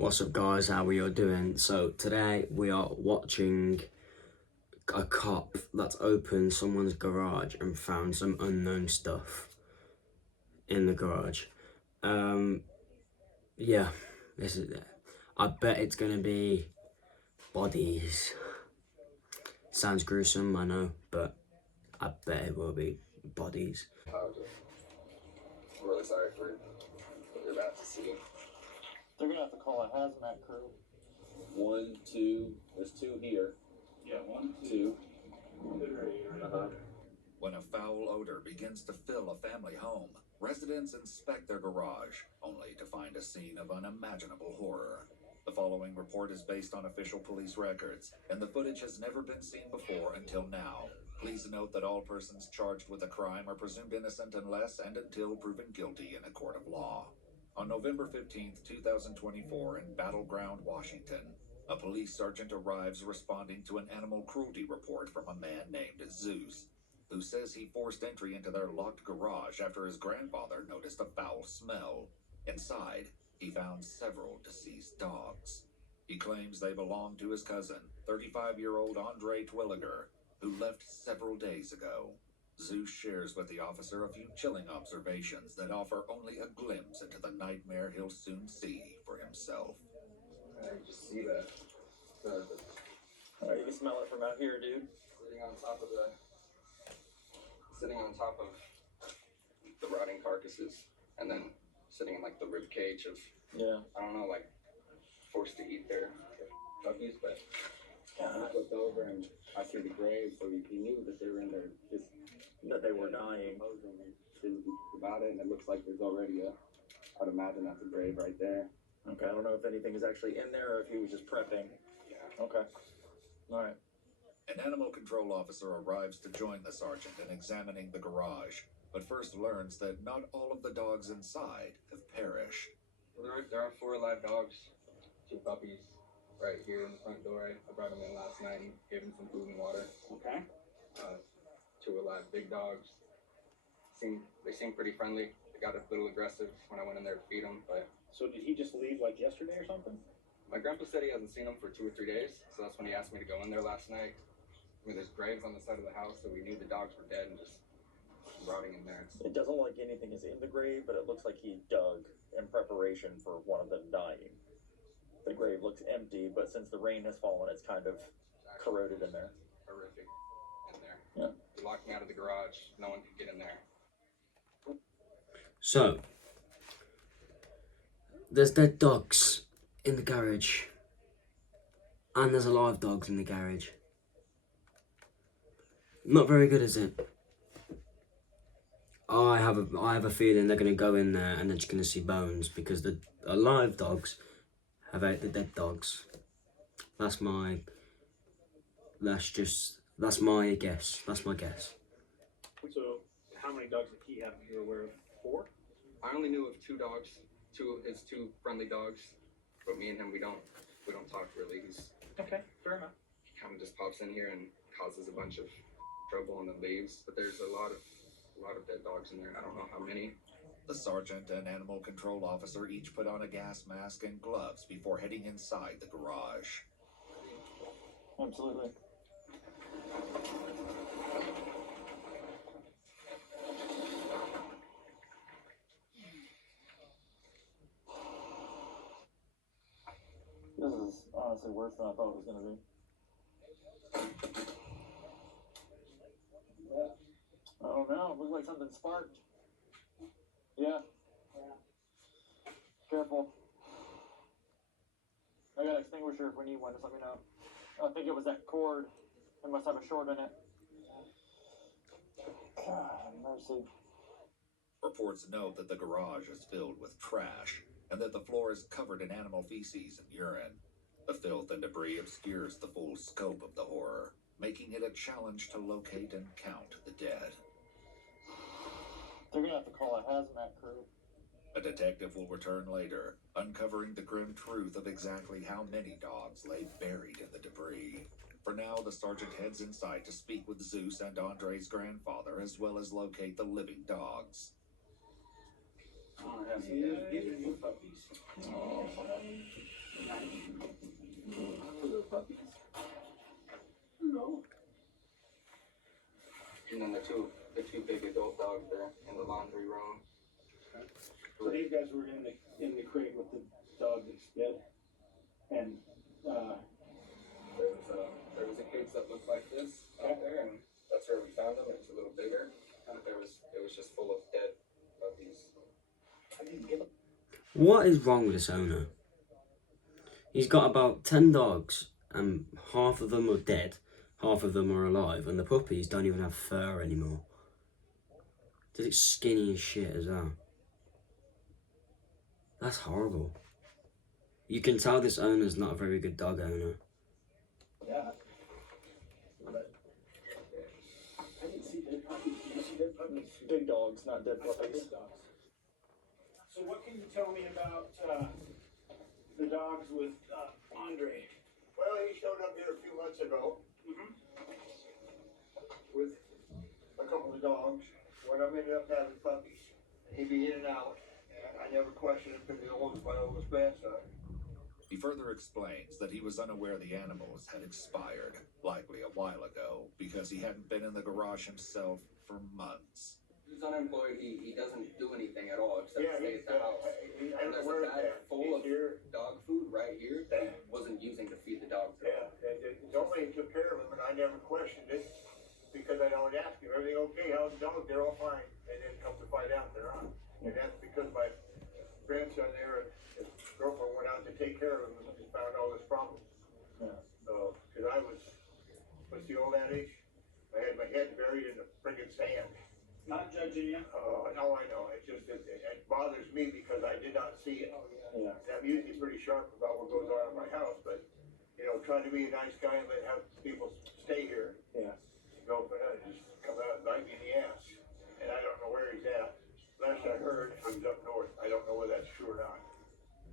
What's up guys, how are you doing? So today we are watching a cop that's opened someone's garage and found some unknown stuff in the garage. Yeah, this is it. I bet it's gonna be bodies. Sounds gruesome, I know, but I bet it will be bodies. I'm really sorry for what you're about to see. They're gonna have to call a hazmat crew. 1, 2, there's 2 here. Yeah, 1, 2. When a foul odor begins to fill a family home, residents inspect their garage, only to find a scene of unimaginable horror. The following report is based on official police records, and the footage has never been seen before until now. Please note that all persons charged with a crime are presumed innocent unless and until proven guilty in a court of law. On November 15th, 2024, in Battleground, Washington, a police sergeant arrives responding to an animal cruelty report from a man named Zeus, who says he forced entry into their locked garage after his grandfather noticed a foul smell. Inside, he found several deceased dogs. He claims they belong to his cousin, 35-year-old Andre Twilliger, who left several days ago. Zeus shares with the officer a few chilling observations that offer only a glimpse into the nightmare he'll soon see for himself. I just see that. You can smell it from out here, dude. Sitting on top of the rotting carcasses, and then sitting in like the rib cage of, Yeah. I don't know, like forced to eat their puppies, but I looked over and I see the grave, so he knew that they were in there, just That they were dying. didn't think about it, and it looks like there's already I'd imagine that's a grave right there. Okay, I don't know if anything is actually in there or if he was just prepping. Yeah. Okay. Alright. An animal control officer arrives to join the sergeant in examining the garage, but first learns that not all of the dogs inside have perished. Well, there are 4 alive dogs, 2 puppies right here in the front door. I brought them in last night and gave them some food and water. Okay. 2 alive big dogs. They seem pretty friendly. They got a little aggressive when I went in there to feed them, but So did he just leave like yesterday or something? my grandpa said he hasn't seen them for 2 or 3 days, so that's when he asked me to go in there last night. I mean, there's graves on the side of the house, so we knew the dogs were dead and just rotting in there. It doesn't look like anything is in the grave, but it looks like he dug in preparation for one of them dying. The grave looks empty, but since the rain has fallen, it's kind of corroded in there. Horrific in there. Yeah. They locked me out of the garage. No one could get in there. So, there's dead dogs in the garage. And there's alive dogs in the garage. Not very good, is it? I have a feeling they're going to go in there and they're just going to see bones because the alive dogs have ate the dead dogs. That's my guess. That's my guess. So, how many dogs did he have that you're aware of? 4? I only knew of 2 dogs. His 2 friendly dogs, but me and him, we don't talk really. Okay, fair enough. He kind of just pops in here and causes a bunch of trouble and then leaves. But there's a lot of dead dogs in there. I don't know how many. The sergeant and animal control officer each put on a gas mask and gloves before heading inside the garage. Absolutely. This is honestly worse than I thought it was going to be. Oh no, it looks like something sparked. Yeah. Careful. I got an extinguisher if we need one, just let me know. I think it was that cord. It must have a short in it. God, mercy. Reports note that the garage is filled with trash and that the floor is covered in animal feces and urine. The filth and debris obscures the full scope of the horror, making it a challenge to locate and count the dead. They're gonna have to call a hazmat crew. A detective will return later, uncovering the grim truth of exactly how many dogs lay buried in the debris. For now, the sergeant heads inside to speak with Zeus and Andre's grandfather, as well as locate the living dogs. These are new puppies. the two big adult dogs there in the laundry room. So these guys were in the crate with the dog that's dead, and There was a cage that looked like this out there, and that's where we found them. It was a little bigger. It was just full of dead puppies. I didn't give a What is wrong with this owner? He's got about 10 dogs, and half of them are dead, half of them are alive, and the puppies don't even have fur anymore. It's skinny as shit as well. That's horrible. You can tell this owner's not a very good dog owner. yeah. But I didn't see dead puppies. Did you see dead puppies? Big dogs, not dead Big puppies. dogs. So what can you tell me about the dogs with Andre? Well, he showed up here a few months ago with a couple of dogs. One of them ended up having puppies. He'd be in and out, and I never questioned him because he was my oldest grandson. He further explains that he was unaware the animals had expired, likely a while ago, because he hadn't been in the garage himself for months. He's unemployed. He doesn't do anything at all except Yeah, stay at the house. I'm And there's aware a of bag that. full of He's here. dog food right here that he wasn't using to feed the dogs. Yeah, and nobody took care of him, and I never questioned it because I always asked him, everything okay? How's the dogs? They're all fine. And then come to find out they're not. And that's because my grandson there, his girlfriend went out to take care of him and found all his problems. Yeah. So, because I was, what's the old adage? I had my head buried in the friggin' sand. Not judging you. No, I know. It just, it bothers me because I did not see it. Yeah. And I'm usually pretty sharp about what goes on in my house, but, you know, trying to be a nice guy and let have people stay here. Yeah. Go, just come out and bite me in the ass. And I don't know where he's at. Last I heard, he was up north. I don't know whether that's true or not.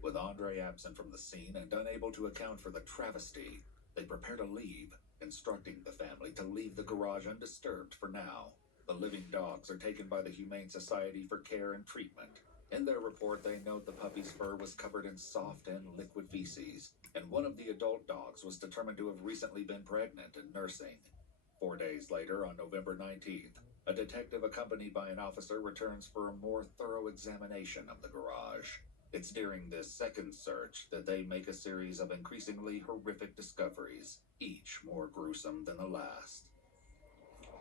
With Andre absent from the scene and unable to account for the travesty, they prepare to leave, instructing the family to leave the garage undisturbed for now. The living dogs are taken by the Humane Society for care and treatment. In their report, they note the puppy's fur was covered in soft and liquid feces, and one of the adult dogs was determined to have recently been pregnant and nursing. 4 days later, on November 19th, a detective accompanied by an officer returns for a more thorough examination of the garage. It's during this second search that they make a series of increasingly horrific discoveries, each more gruesome than the last.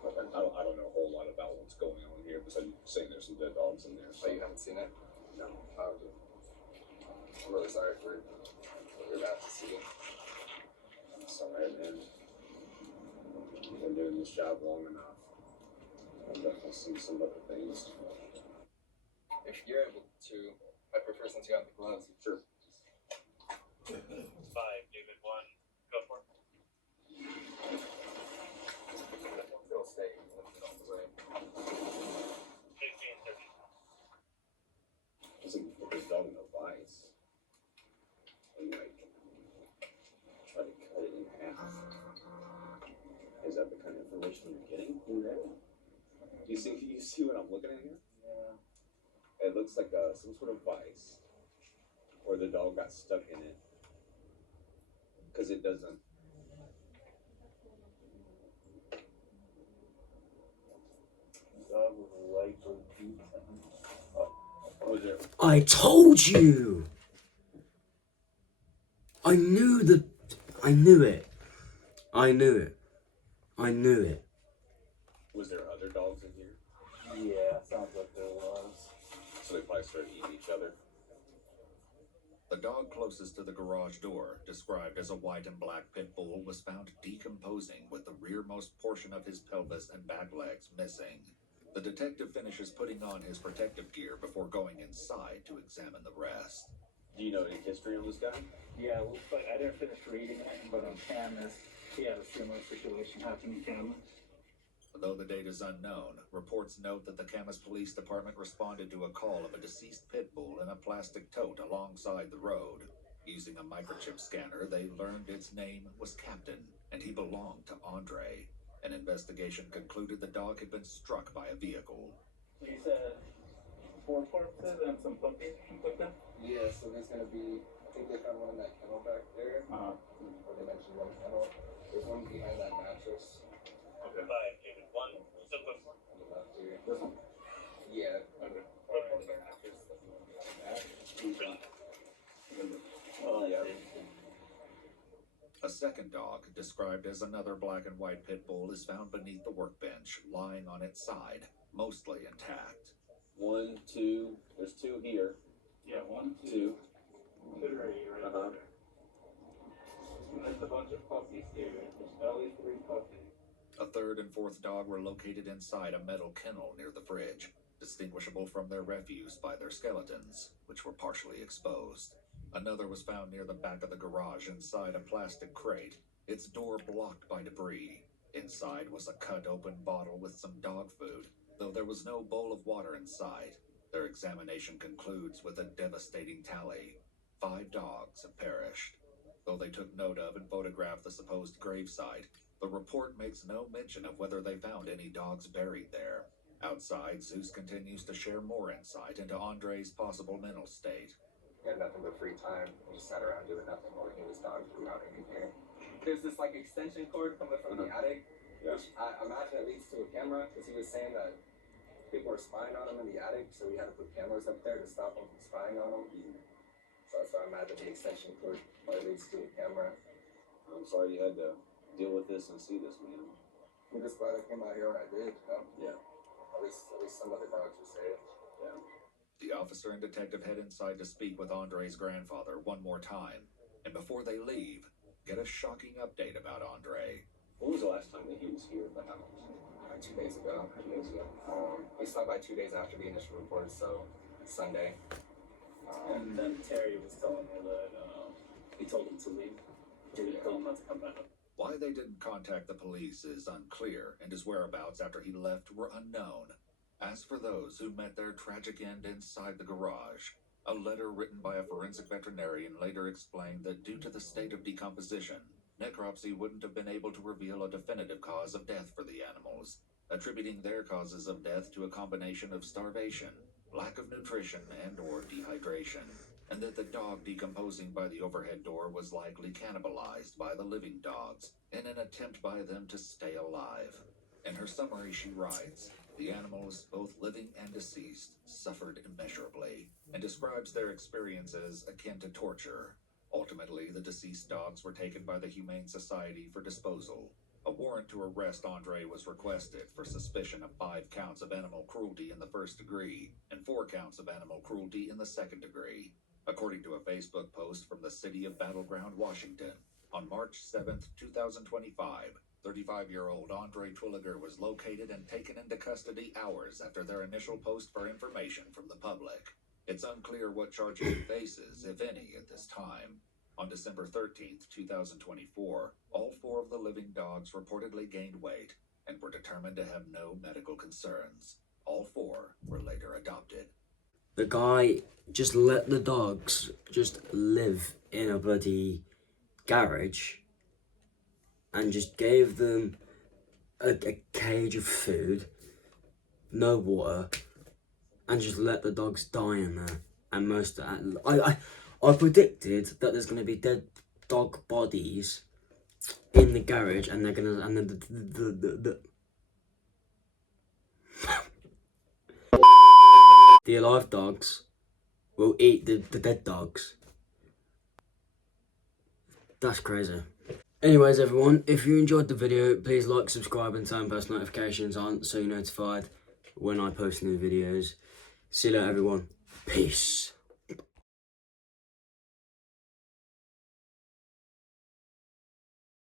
I don't know a whole lot about what's going on here, besides saying there's some dead dogs in there. Oh, you haven't seen it? No. I'm really sorry for what you're about to see. It's alright, man. I've been doing this job long enough. I've definitely seen some other things. If you're able to, I prefer since you have the gloves. Sure. 5, David 1. Go for it. It'll stay lifted on the way. 18, 30. Doesn't put this dog in a vice. And like, try to cut it in half. Is that the kind of information you're getting in there? Do you see what I'm looking at here? Yeah. It looks like some sort of vice, or the dog got stuck in it. Because it doesn't. Dog with legs or feet. Was there? I told you! I knew it. I knew it. Was there other dogs in here? Yeah, sounds like there was. So they probably started eating each other. The dog closest to the garage door, described as a white and black pit bull, was found decomposing with the rearmost portion of his pelvis and back legs missing. The detective finishes putting on his protective gear before going inside to examine the rest. Do you know any history on this guy? Yeah, well, but I didn't finish reading it, but on Camas, he had a similar situation happen in Camas. Though the date is unknown, reports note that the Camas Police Department responded to a call of a deceased pit bull in a plastic tote alongside the road. Using a microchip scanner, they learned its name was Captain, and he belonged to Andre. An investigation concluded the dog had been struck by a vehicle. He said 4 corpses and some puppies, things like that. Yeah, so there's gonna be, I think they found one in that kennel back there. Or they mentioned one kennel. There's one behind that mattress. Okay. 5, David 1. Still good. This one? Yeah. Okay. Oh, yeah. A second dog, described as another black and white pit bull, is found beneath the workbench, lying on its side, mostly intact. 1, 2, there's 2 here. Yeah, 1, 2. 2. Put it right Uh-huh. there. There's a bunch of puppies here. There's only 3 puppies. A third and fourth dog were located inside a metal kennel near the fridge, distinguishable from their refuse by their skeletons, which were partially exposed. Another was found near the back of the garage inside a plastic crate, its door blocked by debris. Inside was a cut open bottle with some dog food, though there was no bowl of water inside. Their examination concludes with a devastating tally. 5 dogs have perished. Though they took note of and photographed the supposed gravesite, the report makes no mention of whether they found any dogs buried there. Outside, Zeus continues to share more insight into Andre's possible mental state. We had nothing but free time. We just sat around doing nothing while his dogs were rotting in here. There's this like extension cord coming from the attic, which I imagine it leads to a camera, because he was saying that people were spying on him in the attic, so we had to put cameras up there to stop them from spying on him. So that's why I imagine the extension cord probably leads to a camera. I'm sorry you had to deal with this and see this, man. I'm just glad I came out here when I did. Yeah. At least some of the dogs were safe. Yeah. The officer and detective head inside to speak with Andre's grandfather one more time, and before they leave, get a shocking update about Andre. When was the last time that he was here at the house? 2 days ago. 2 days ago. We stopped by 2 days after the initial report, so Sunday. And then Terry was telling me that he told him to leave. He told him not to come back. Why they didn't contact the police is unclear, and his whereabouts after he left were unknown. As for those who met their tragic end inside the garage, a letter written by a forensic veterinarian later explained that due to the state of decomposition, necropsy wouldn't have been able to reveal a definitive cause of death for the animals, attributing their causes of death to a combination of starvation, lack of nutrition, and/or dehydration, and that the dog decomposing by the overhead door was likely cannibalized by the living dogs in an attempt by them to stay alive. In her summary, she writes, "The animals, both living and deceased, suffered immeasurably," and describes their experiences akin to torture. Ultimately, the deceased dogs were taken by the Humane Society for disposal. A warrant to arrest Andre was requested for suspicion of 5 counts of animal cruelty in the first degree and 4 counts of animal cruelty in the second degree, according to a Facebook post from the city of Battleground, Washington. On March 7th, 2025, 35-year-old Andre Twilliger was located and taken into custody hours after their initial post for information from the public. It's unclear what charges he faces, if any, at this time. On December 13th, 2024, all 4 of the living dogs reportedly gained weight and were determined to have no medical concerns. All 4 were later adopted. The guy just let the dogs just live in a bloody garage and just gave them a cage of food, no water, and just let the dogs die in there. And I predicted that there's gonna be dead dog bodies in the garage, and they're gonna, and then the alive dogs will eat the dead dogs. That's crazy. Anyways, everyone, if you enjoyed the video, please like, subscribe, and turn post notifications on so you're notified when I post new videos. See you later, everyone. Peace.